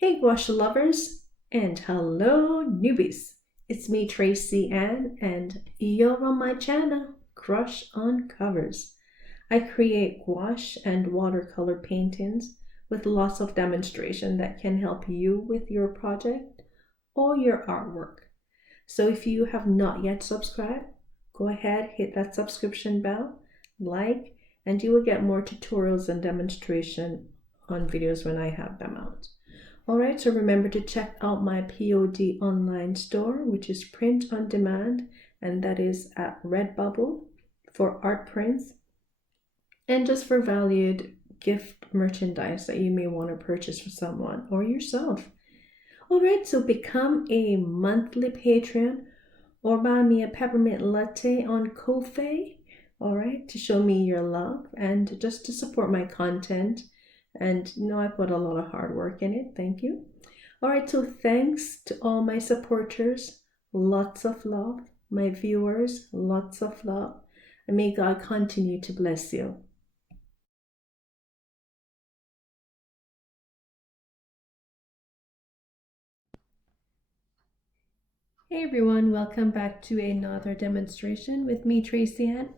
Hey gouache lovers and hello newbies. It's me Tracy Ann and you're on my channel Crush on Covers. I create gouache and watercolor paintings with lots of demonstration that can help you with your project or your artwork. So if you have not yet subscribed, go ahead, hit that subscription bell, like, and you will get more tutorials and demonstration on videos when I have them out. Alright, so remember to check out my POD online store, which is print on demand, and that is at Redbubble for art prints and just for valued gift merchandise that you may want to purchase for someone or yourself. Alright, so become a monthly patron or buy me a peppermint latte on Ko-fi, alright, to show me your love and just to support my content. And I put a lot of hard work in it. Thank you. All right, so thanks to all my supporters. Lots of love. My viewers, lots of love. And may God continue to bless you. Hey everyone, welcome back to another demonstration with me, Tracy Ann.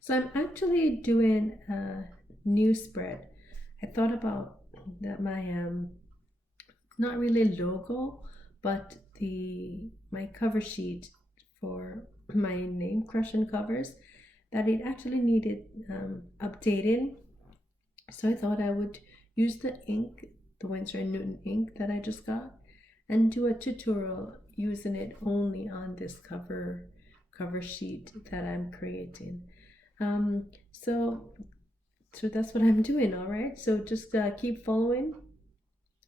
So I'm actually doing a new spread. I thought about that my not really logo, but my cover sheet for my name, CrushonCovers, that it actually needed updating. So I thought I would use the ink, the Winsor & Newton ink that I just got, and do a tutorial using it only on this cover sheet that I'm creating. So that's what I'm doing. All right, so just keep following.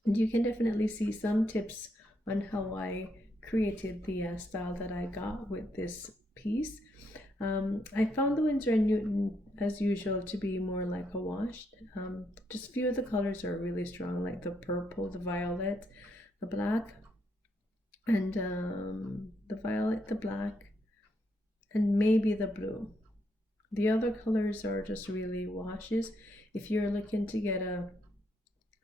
And you can definitely see some tips on how I created the style that I got with this piece. I found the Winsor & Newton, as usual, to be more like a wash. Just a few of the colors are really strong, like the purple, the violet, the black, and the violet, the black, and maybe the blue. The other colors are just really washes. If you're looking to get a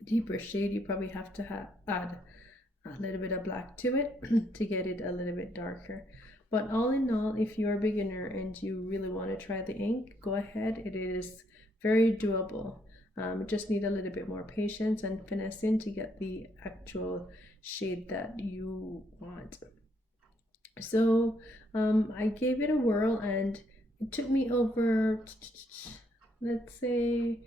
deeper shade, you probably have to add a little bit of black to it to get it a little bit darker. But all in all, if you're a beginner and you really want to try the ink, go ahead. It is very doable. Just need a little bit more patience and finessing to get the actual shade that you want. So I gave it a whirl and it took me over, let's say,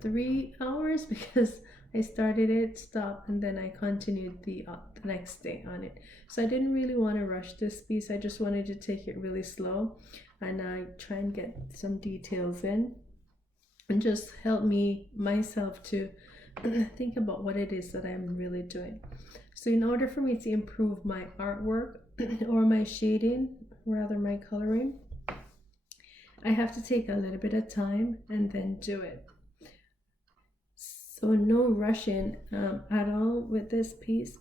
3 hours because I started it, stopped, and then I continued the next day on it. So I didn't really want to rush this piece. I just wanted to take it really slow and I try and get some details in and just help myself to think about what it is that I'm really doing. So in order for me to improve my artwork or my shading, rather my coloring, I have to take a little bit of time and then do it. So no rushing at all with this piece.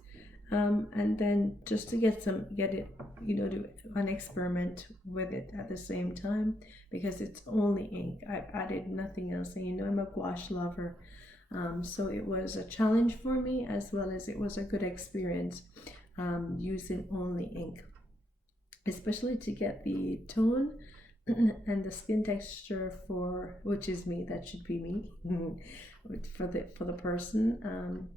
And then just to get it, do an experiment with it at the same time because it's only ink. I've added nothing else, and I'm a gouache lover. So it was a challenge for me as well as it was a good experience using only ink, especially to get the tone and the skin texture which is me, that should be me, for the person,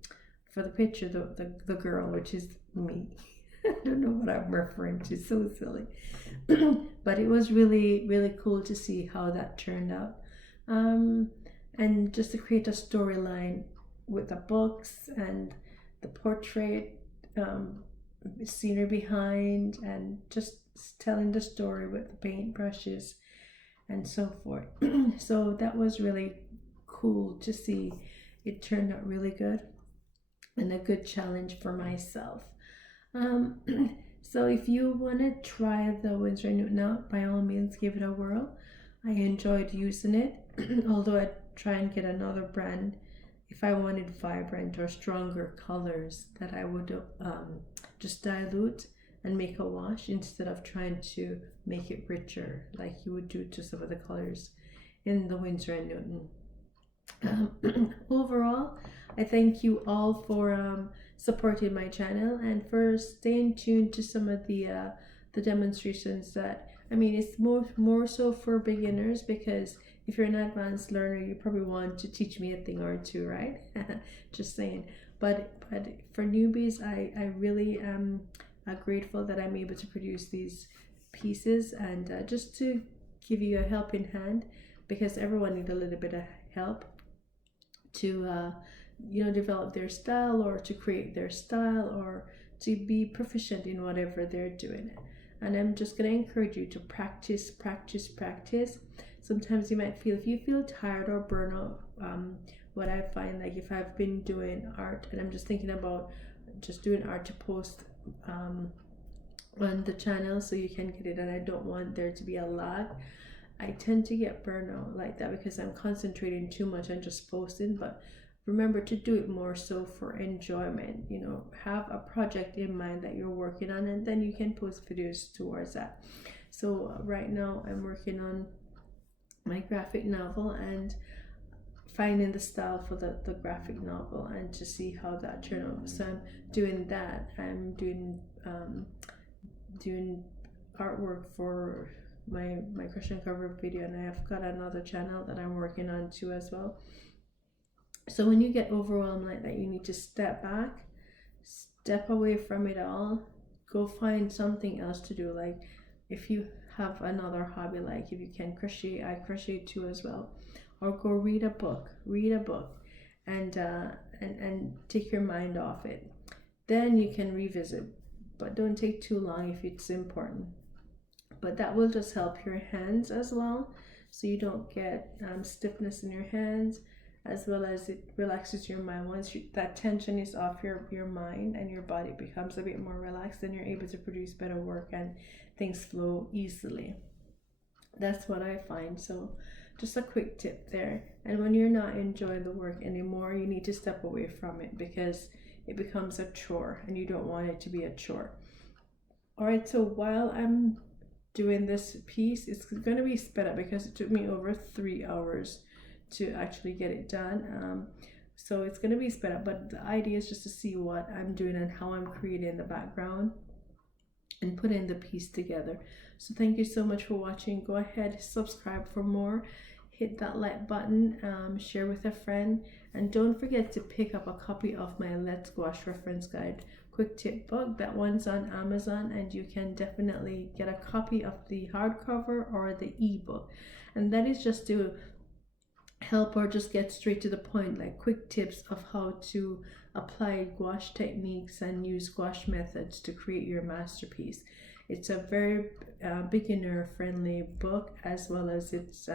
for the picture, the girl, which is me. I don't know what I'm referring to, so silly. But it was really, really cool to see how that turned out. And just to create a storyline with the books and the portrait, scenery behind, and just telling the story with the paint brushes and so forth. So that was really cool to see. It turned out really good and a good challenge for myself. So if you want to try the Winsor & Newton out, by all means give it a whirl. I enjoyed using it, although I'd try and get another brand if I wanted vibrant or stronger colors that I would just dilute and make a wash instead of trying to make it richer like you would do to some of the colors in the Winsor & Newton. Overall, I thank you all for supporting my channel and for staying tuned to some of the demonstrations that, I mean, it's more so for beginners, because if you're an advanced learner, you probably want to teach me a thing or two, right? Just saying. But for newbies, I really am grateful that I'm able to produce these pieces, and just to give you a helping hand, because everyone needs a little bit of help to develop their style, or to create their style, or to be proficient in whatever they're doing. And I'm just going to encourage you to practice. Sometimes you might feel, if you feel tired or burnout, what I find, like if I've been doing art and I'm just thinking about just doing art to post on the channel so you can get it, and I don't want there to be a lag, I tend to get burnout like that because I'm concentrating too much on just posting. But remember to do it more so for enjoyment. Have a project in mind that you're working on, and then you can post videos towards that. So right now I'm working on my graphic novel and finding the style for the graphic novel, and to see how that turns out. So I'm doing that. I'm doing artwork for my CrushonCovers video, and I've got another channel that I'm working on too as well. So when you get overwhelmed like that, you need to step back, step away from it all, go find something else to do. Like if you have another hobby, like if you can crochet, I crochet too as well, or go read a book, and take your mind off it. Then you can revisit, but don't take too long if it's important. But that will just help your hands as well, so you don't get stiffness in your hands, as well as it relaxes your mind. Once that tension is off your mind and your body becomes a bit more relaxed, then you're able to produce better work and things flow easily. That's what I find. So just a quick tip there. And when you're not enjoying the work anymore, you need to step away from it, because it becomes a chore and you don't want it to be a chore. All right, so while I'm doing this piece, it's going to be sped up because it took me over 3 hours to actually get it done. So it's going to be sped up, but the idea is just to see what I'm doing and how I'm creating the background and putting the piece together. So thank you so much for watching. Go ahead, subscribe for more, hit that like button, share with a friend, and don't forget to pick up a copy of my Let's Gouache reference guide quick tip book. That one's on Amazon, and you can definitely get a copy of the hardcover or the ebook, and that is just to help or just get straight to the point, like quick tips of how to apply gouache techniques and use gouache methods to create your masterpiece. It's a very beginner friendly book, as well as it's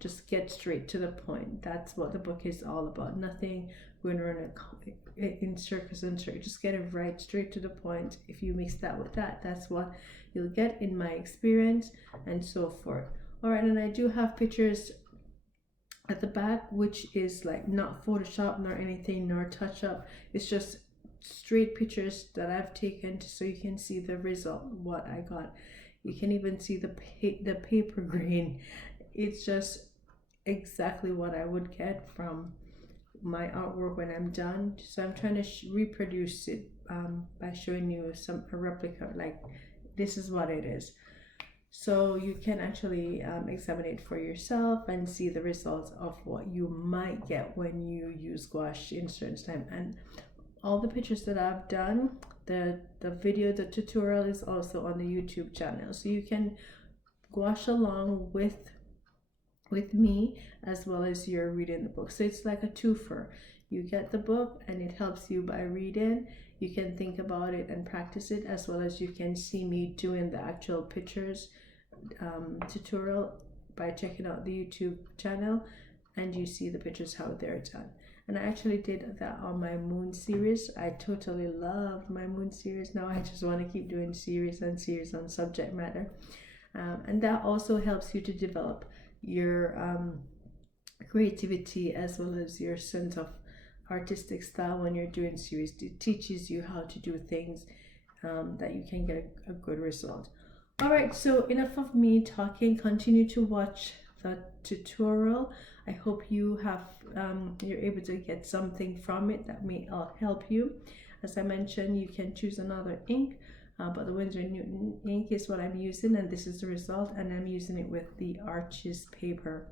just get straight to the point. That's what the book is all about. Nothing going around in circles and circles. Just get it right straight to the point. If you mix that with that, that's what you'll get in my experience, and so forth. All right, and I do have pictures at the back, which is like not Photoshop nor anything nor touch up. It's just straight pictures that I've taken, so you can see the result, what I got. You can even see the paper grain. It's just exactly what I would get from my artwork when I'm done. So I'm trying to reproduce it by showing you a replica, like this is what it is. So you can actually examine it for yourself and see the results of what you might get when you use gouache in certain time. And all the pictures that I've done, the video, the tutorial is also on the YouTube channel. So you can gouache along with me, as well as you're reading the book. So it's like a twofer. You get the book and it helps you by reading. You can think about it and practice it, as well as you can see me doing the actual pictures tutorial by checking out the YouTube channel, and you see the pictures how they're done. And I actually did that on my moon series. I totally love my moon series. Now I just want to keep doing series on subject matter, and that also helps you to develop your creativity, as well as your sense of artistic style when you're doing series. It teaches you how to do things that you can get a good result. All right, so enough of me talking. Continue to watch the tutorial. I hope you have you're able to get something from it that may help you. As I mentioned, you can choose another ink, but the Winsor Newton ink is what I'm using, and this is the result, and I'm using it with the Arches paper.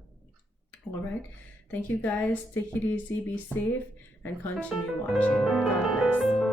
All right, thank you guys. Take it easy, be safe, and continue watching. God bless.